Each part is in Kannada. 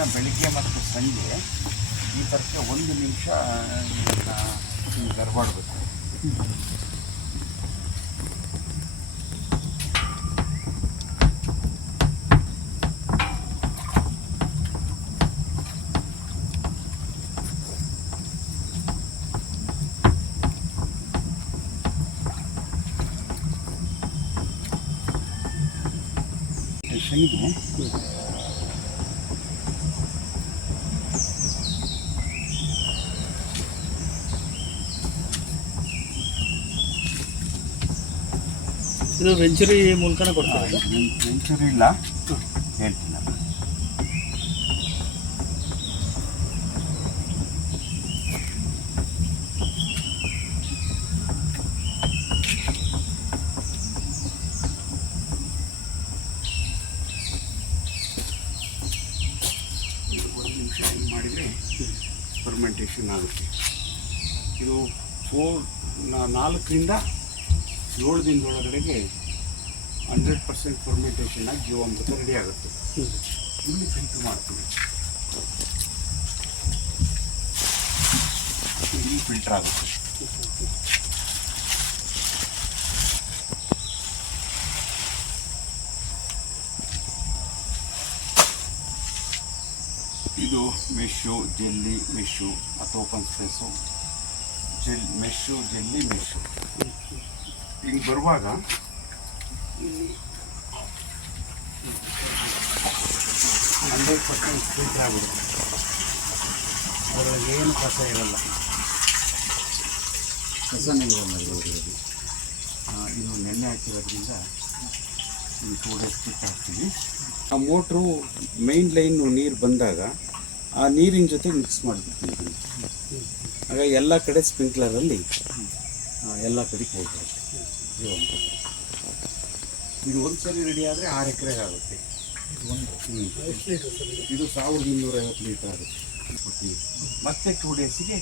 ಪ್ರತಿದಿನ ಬೆಳಿಗ್ಗೆ ಮತ್ತು ಸಂಜೆ ಈ ಥರಕ್ಕೆ 1 ನಿಮಿಷ ಇದನ್ನು ಗರ್ಭಾಡಬೇಕು. ಶನಿಗೆ ಇದು ವೆಂಚುರಿ ಮೂಲಕನೇ ಕೊಡ್ತಾರೆ. ವೆಂಚುರಿ ಇಲ್ಲ ಹೇಳ್ತೀನಿ. ಮಾಡಿದರೆ ಫರ್ಮೆಂಟೇಷನ್ ಆಗುತ್ತೆ. ಇದು 4 ರಿಂದ 7 ದಿನದೊಳಗಡೆಗೆ 100% ಫರ್ಮೆಂಟೇಷನ್ ಆಗಿ ಜೀವಾಮೃತ ರೆಡಿ ಆಗುತ್ತೆ. ಇಲ್ಲಿ ಫಿಲ್ಟರ್ ಮಾಡ್ತೀವಿ. ಇಲ್ಲಿ ಫಿಲ್ಟರ್ ಆಗುತ್ತೆ. ಇದು ಮೆಶ್ಶು, ಜೆಲ್ಲಿ, ಮೆಶ್ಶು ಅಥವಾ open space, mesh, jelly, mesh ಹಿಂಗೆ ಬರುವಾಗ 100% ಫಿಲ್ಟರ್ ಆಗಿಬಿಡುತ್ತೆ. ಅದರಲ್ಲಿ ಏನು ಕಸ ಇರಲ್ಲ, ಕಸನೇ ಇರಲ್ಲ ಇದರೊಳಗಡೆ. ಇದು ನೆನ್ನೆ ಹಾಕಿರೋದ್ರಿಂದ ಈ 2 ಡೇಸ್ ಬಿಟ್ಟು ಹಾಕ್ತೀವಿ. ಆ ಮೋಟ್ರು ಮೈನ್ ಲೈನು ನೀರು ಬಂದಾಗ ಆ ನೀರಿನ ಜೊತೆ ಮಿಕ್ಸ್ ಮಾಡಿಬಿಡ್ತೀವಿ. ಆಗ ಎಲ್ಲ ಕಡೆ ಸ್ಪ್ರಿಂಕ್ಲರಲ್ಲಿ ಎಲ್ಲ ಕಡೆಗೆ ಹೋಗ್ಬರುತ್ತೆ. ಇದು ಒಂದು ಸರಿ ರೆಡಿ ಆದರೆ 6 ಎಕರೆಗೆ ಆಗುತ್ತೆ. ಇದು 1250 ಲೀಟರ್ ಆಗುತ್ತೆ. ಮತ್ತೆ 2 ಡೇಸಿಗೆ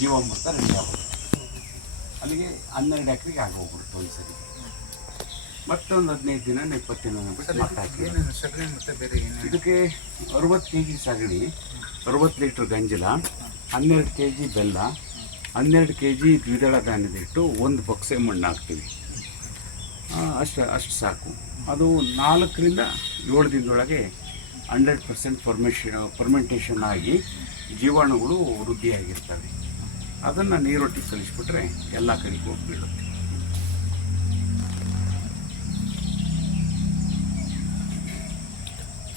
ಜೀವಾಮೃತ ರೆಡಿ ಆಗುತ್ತೆ. ಅಲ್ಲಿಗೆ 12 ಎಕರೆಗೆ ಆಗೋಗ್ಬಿಡುತ್ತೆ ಒಂದು ಸರಿ. ಮತ್ತೊಂದು 15 ದಿನ 20 ದಿನ ಬಿಟ್ಟು ಮತ್ತೆ ಹಾಕಿ. ಸಗಣಿ ಮತ್ತು ಬೇರೆ ಇದಕ್ಕೆ 60 kg ಸಗಣಿ, 60 ಲೀಟ್ರ್ ಗಂಜಲ, 12 kg ಬೆಲ್ಲ, 12 kg ದ್ವಿದಳ ಧಾನ್ಯದ ಹಿಟ್ಟು, 1 ಬಕ್ಸೆ ಮಣ್ಣು ಹಾಕ್ತೀವಿ. ಅಷ್ಟು ಸಾಕು. ಅದು 4 ರಿಂದ 7 ದಿನದೊಳಗೆ 100% ಫರ್ಮೆಂಟೇಷನ್ ಆಗಿ ಜೀವಾಣುಗಳು ವೃದ್ಧಿಯಾಗಿರ್ತವೆ. ಅದನ್ನು ನೀರೊಟ್ಟಿಗೆ ಕಲಿಸ್ಬಿಟ್ರೆ ಎಲ್ಲ ಕಡೆಗೆ ಹೋಗ್ಬಿಡುತ್ತೆ.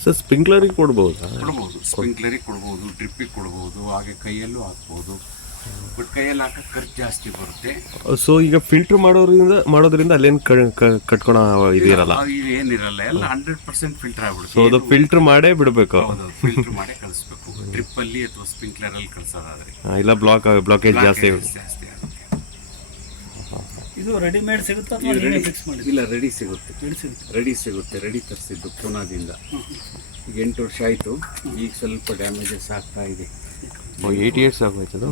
ಸರ್ ಸ್ಪ್ರಿಂಕ್ಲರಿಗೆ ಕೊಡ್ಬೋದು, ಸ್ಪ್ರಿಂಕ್ಲರಿಗೆ ಕೊಡ್ಬೋದು, ಡ್ರಿಪ್ಪಿಗೆ ಕೊಡ್ಬೋದು, ಹಾಗೆ ಕೈಯಲ್ಲೂ ಹಾಕ್ಬೋದು. ಬಟ್ ಕೈಯಲ್ಲಿ ಹಾಕಕ್ಕೆ ಖರ್ಚು ಜಾಸ್ತಿ ಬರುತ್ತೆ. ಸೊ ಈಗ ಫಿಲ್ಟರ್ ಮಾಡೋದ್ರಿಂದ ಅಲ್ಲೇನು ಕಟ್ಕೊಳೋ ಇದಿರಲ್ಲ, ಏನಿರಲ್ಲ, ಎಲ್ಲ 100% ಫಿಲ್ಟರ್ ಆಗ್ಬಿಡುತ್ತೆ. ಸೊ ಅದು ಫಿಲ್ಟರ್ ಮಾಡೇ ಬಿಡಬೇಕು. ಹೌದು, ಫಿಲ್ಟರ್ ಮಾಡೇ ಕಳಿಸ್ಬೇಕು. ಡ್ರಿಪ್ಪಲ್ಲಿ ಅಥವಾ ಸ್ಪ್ರಿಂಕ್ಲರಲ್ಲಿ ಕಳಿಸೋದಾದ್ರೆ ಇಲ್ಲ ಬ್ಲಾಕೇಜ್ ಜಾಸ್ತಿ ಆಗುತ್ತೆ. ಇದು ರೆಡಿಮೇಡ್ ಸಿಗುತ್ತಾ ಅಥವಾ ನೀವೇ ಫಿಕ್ಸ್ ಮಾಡಿ? ಇಲ್ಲ, ರೆಡಿ ಸಿಗುತ್ತೆ. ರೆಡಿ ತರಿಸಿದ್ದು ಪೂನಾದಿಂದ. ಈಗ 8 ವರ್ಷ ಆಯಿತು. ಈಗ ಸ್ವಲ್ಪ ಡ್ಯಾಮೇಜಸ್ ಆಗ್ತಾ ಇದೆ. 8 ಇಯರ್ಸ್ ಆಗೋಯ್ತದು.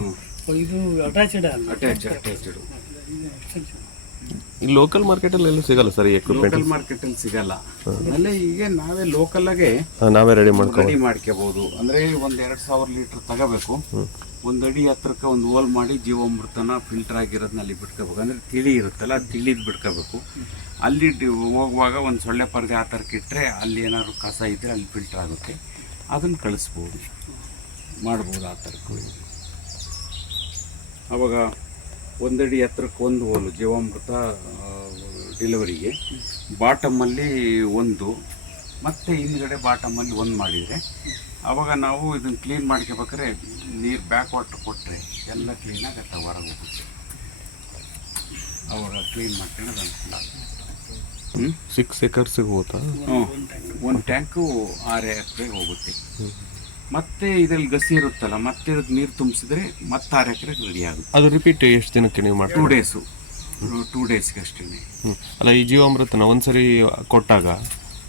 ಇದು ಅಟ್ಯಾಚ್ಡ್ ಈ ಲೋಕಲ್ ಮಾರ್ಕೆಟಲ್ಲಿ ಎಲ್ಲೂ ಸಿಗಲ್ಲ ಸರ್ ಎಕ್ವಿಪ್ಮೆಂಟ್? ಲೋಕಲ್ ಮಾರ್ಕೆಟಲ್ಲಿ ಸಿಗಲ್ಲ. ಅಲ್ಲೇ ಈಗ ನಾವೇ ಲೋಕಲ್ಲಾಗೆ ನಾವೇ ರೆಡಿ ಮಾಡ್ಕೋಬಹುದು. ಅಂದರೆ 1-2 ಲೀಟರ್ ತಗೋಬೇಕು. 1 ಅಡಿ ಹತ್ರಕ್ಕೆ ಒಂದು ಹೋಲ್ ಮಾಡಿ ಜೀವಾಮೃತನ ಫಿಲ್ಟರ್ ಆಗಿರೋದನ್ನ ಅಲ್ಲಿ ಬಿಟ್ಕೋಬೇಕು. ಅಂದರೆ ತಿಳಿ ಇರುತ್ತಲ್ಲ, ಅದು ತಿಳಿದು ಬಿಟ್ಕೋಬೇಕು. ಅಲ್ಲಿ ಹೋಗುವಾಗ ಒಂದು ಸೊಳ್ಳೆ ಪರದೆ ಆ ಥರಕ್ಕೆ ಇಟ್ಟರೆ ಅಲ್ಲಿ ಏನಾದ್ರು ಕಸ ಇದ್ದರೆ ಅಲ್ಲಿ ಫಿಲ್ಟರ್ ಆಗುತ್ತೆ. ಅದನ್ನು ಕಳಿಸ್ಬೋದು, ಮಾಡ್ಬೋದು ಆ ಥರಕ್ಕೂ. ಆವಾಗ 1 ಅಡಿ ಹತ್ರಕ್ಕೆ 1 ಹೋಲು ಜೀವಾಮೃತ ಡೆಲಿವರಿಗೆ, ಬಾಟಮಲ್ಲಿ 1 ಮತ್ತು ಹಿಂದ್ಗಡೆ ಬಾಟಮಲ್ಲಿ 1 ಮಾಡಿದರೆ ಆವಾಗ ನಾವು ಇದನ್ನು ಕ್ಲೀನ್ ಮಾಡ್ಕೋಬೇಕಾದ್ರೆ ನೀರು ಬ್ಯಾಕ್ ವಾಟ್ರ್ ಕೊಟ್ಟರೆ ಎಲ್ಲ ಕ್ಲೀನಾಗಿ ಅದು ಹೊರಗೆ ಹೋಗುತ್ತೆ. ಅವಾಗ ಕ್ಲೀನ್ ಮಾಡ್ಕೊಂಡು ಅನುಕೂಲ ಆಗುತ್ತೆ. 6 ಎಕರ್ಸಿಗೆ ಹೋಗುತ್ತಾ? 1 ಟ್ಯಾಂಕು 6 ಎಕರೆಗೆ ಹೋಗುತ್ತೆ. ಮತ್ತೆ ಇದರಲ್ಲಿ ಗಸಿ ಇರುತ್ತಲ್ಲ, ಮತ್ತೆ ಇದಕ್ಕೆ ನೀರು ತುಂಬಿಸಿದ್ರೆ ಮತ್ತೆ 6 ಎಕರೆಗೆ ರೆಡಿ ಆಗುತ್ತೆ. ಅದು ರಿಪೀಟ್ ಎಷ್ಟು ದಿನಕ್ಕೆ ನೀವು ಮಾಡಿ? 2 ಡೇಸ್ಗೆ ಅಷ್ಟೇ. ಅಲ್ಲ, ಈ ಜೀವಾಮೃತನ ಒಂದ್ಸರಿ ಕೊಟ್ಟಾಗ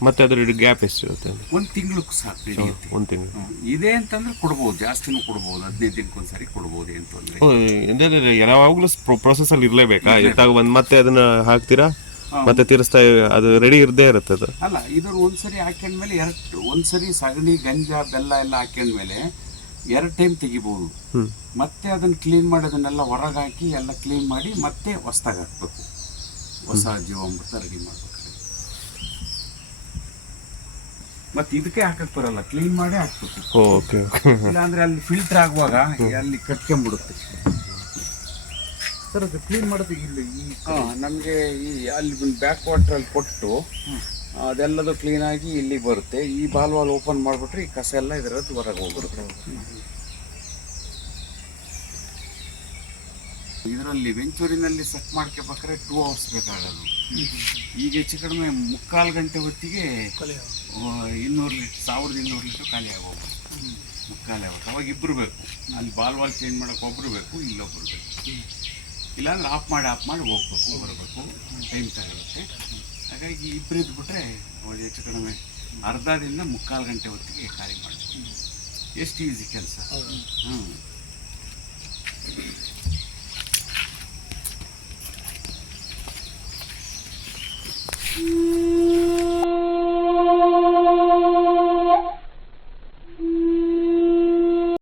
ಮತ್ತೆ ಅದರ ಗ್ಯಾಪ್ ಎಷ್ಟಿರುತ್ತೆ? 1 ತಿಂಗಳಿಗೆ ಸಾಕು ಹಿಡಿಯುತ್ತೆ. 1 ತಿಂಗಳು ಇದೆ ಅಂತಂದ್ರೆ ಕೊಡ್ಬೋದು, ಜಾಸ್ತಿನೂ ಕೊಡ್ಬೋದು. 15 ದಿನಕ್ಕೊಂದ್ಸರಿ ಕೊಡ್ಬೋದು ಅಂತಂದ್ರೆ. ಯಾವಾಗಲೂ ಪ್ರೊಸೆಸಲ್ಲಿ ಇರಲೇಬೇಕಾ? ಇತ್ತಾಗ ಬಂದು ಮತ್ತೆ ಅದನ್ನ ಹಾಕ್ತೀರಾ? ಮತ್ತೆ ತಿರ್ಸ್ತಾ ಅದು ರೆಡಿ ಇರದೇ ಇರುತ್ತೆ ಅದು. ಅಲ್ಲ ಇದ್ರ ಒಂದ್ಸರಿ ಹಾಕೊಂಡ್ಮೇಲೆ ಒಂದ್ಸರಿ ಸಗಣಿ ಗಂಜಾ ಬೆಲ್ಲ ಎಲ್ಲ ಹಾಕೊಂಡ್ಮೇಲೆ 2 ಟೈಮ್ ತೆಗಿಬಹುದು. ಮತ್ತೆ ಅದನ್ನ ಕ್ಲೀನ್ ಮಾಡಿ ಅದನ್ನೆಲ್ಲ ಹೊರಗೆ ಹಾಕಿ ಎಲ್ಲ ಕ್ಲೀನ್ ಮಾಡಿ ಮತ್ತೆ ಹೊಸದಾಗಿ ಹಾಕ್ಬೇಕು. ಹೊಸ ಜೀವಾಮೃತ ರೆಡಿ ಮಾಡ್ಬೇಕು. ಮತ್ತೆ ಇದಕ್ಕೆ ಹಾಕಕ್ ಬರಲ್ಲ, ಕ್ಲೀನ್ ಮಾಡಿ ಹಾಕ್ಬೇಕು. ಓಕೆ ಇಲ್ಲಾಂದ್ರೆ ಅಲ್ಲಿ ಫಿಲ್ಟರ್ ಆಗುವಾಗ ಅಲ್ಲಿ ಕಟ್ಕೊಂಡ್ಬಿಡುತ್ತೆ. ಸರ್ ಅದು ಕ್ಲೀನ್ ಮಾಡೋದು ಇಲ್ಲಿ ನಮಗೆ ಈ ಅಲ್ಲಿ ಬ್ಯಾಕ್ ವಾಟರ್ ಅಲ್ಲಿ ಕೊಟ್ಟು ಅದೆಲ್ಲದು ಕ್ಲೀನ್ ಆಗಿ ಇಲ್ಲಿ ಬರುತ್ತೆ. ಈ ಬಾಲ್ವಾಲ್ ಓಪನ್ ಮಾಡಿಬಿಟ್ರೆ ಈ ಕಸ ಎಲ್ಲ ಇದರದ್ದು ಹೊರಗೆ ಹೋಗ್ಬಿಡುತ್ತೆ. ಇದರಲ್ಲಿ ವೆಂಚೂರಿನಲ್ಲಿ ಸೆಟ್ ಮಾಡ್ಕೋಬೇಕಾದ್ರೆ 2 ಅವರ್ಸ್ ಬೇಕಾಗೋದು. ಈಗ ಹೆಚ್ಚು ಕಡಿಮೆ 3/4 ಗಂಟೆ ಹೊತ್ತಿಗೆ 200 ಲೀಟ್ರ್ 1200 ಲೀಟ್ರ್ ಖಾಲಿ ಆಗೋಗ್ಬೋದು. 3/4 ಅವರ್. ಅವಾಗ ಇಬ್ಬರು ಬೇಕು, ಅಲ್ಲಿ ಬಾಲ್ವಾಲ್ ಚೇಂಜ್ ಮಾಡೋಕೆ ಒಬ್ಬರು ಬೇಕು, ಇಲ್ಲೊಬ್ಬರು ಬೇಕು. ಇಲ್ಲಾಂದ್ರೆ ಆಫ್ ಮಾಡಿ ಹೋಗ್ಬೇಕು, ಬರಬೇಕು, ಟೈಮ್ ತಗೊಳುತ್ತೆ. ಹಾಗಾಗಿ ಇಬ್ಬರು ಇದ್ಬಿಟ್ರೆ ಹೆಚ್ಚು ಕಡಿಮೆ ಅರ್ಧದಿಂದ 3/4 ಗಂಟೆ ಹೊತ್ತಿಗೆ ಖಾಲಿ ಮಾಡಬೇಕು. ಎಷ್ಟು ಈಸಿ ಕೆಲಸ.